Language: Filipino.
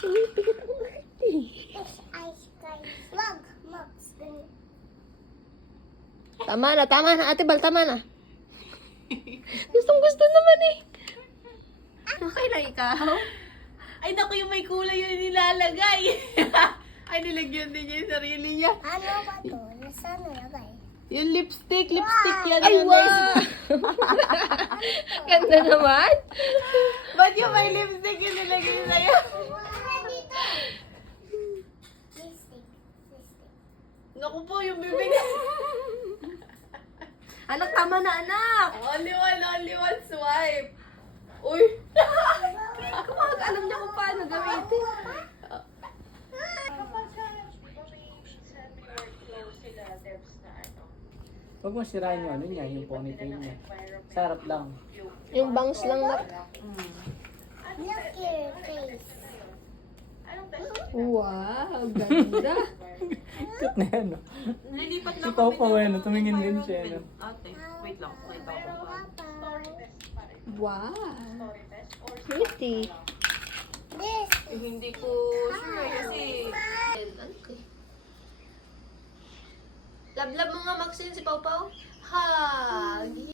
Umipikit ang ate. Ice cream. Wag. Max. Tama na. Ate Bal, tama na. Gustong gusto naman eh. Okay lang ikaw? Ay, naku, yung may kulay yun nilalagay. Ay, nilagyan din niya yung sarili niya. Ano ba to? Nasaan nalagay? Yung lipstick yan. Ay, yung wow! Ganda naman. Ba't yung may lipstick yung nilagay sa'yo? Lipstick. Naku po, yung bibig. Anak, tama na anak. Only one swipe. Uy! Kapag alam niya kung paano gamitin. Huwag mo sirain yung ano niya, yung ponytail niya. Sarap lang. Yung bangs lang na. Look your face. Wow, ganda. Cute na yan, no? Lilipat lang Ikaw pa, bueno, tumingin din siya, no? Ate, wait lang. Wait ako. Wow. Pretty. This. Hindi ko sure kasi... Love mo nga, Maxine, si Pau Pau. Hug.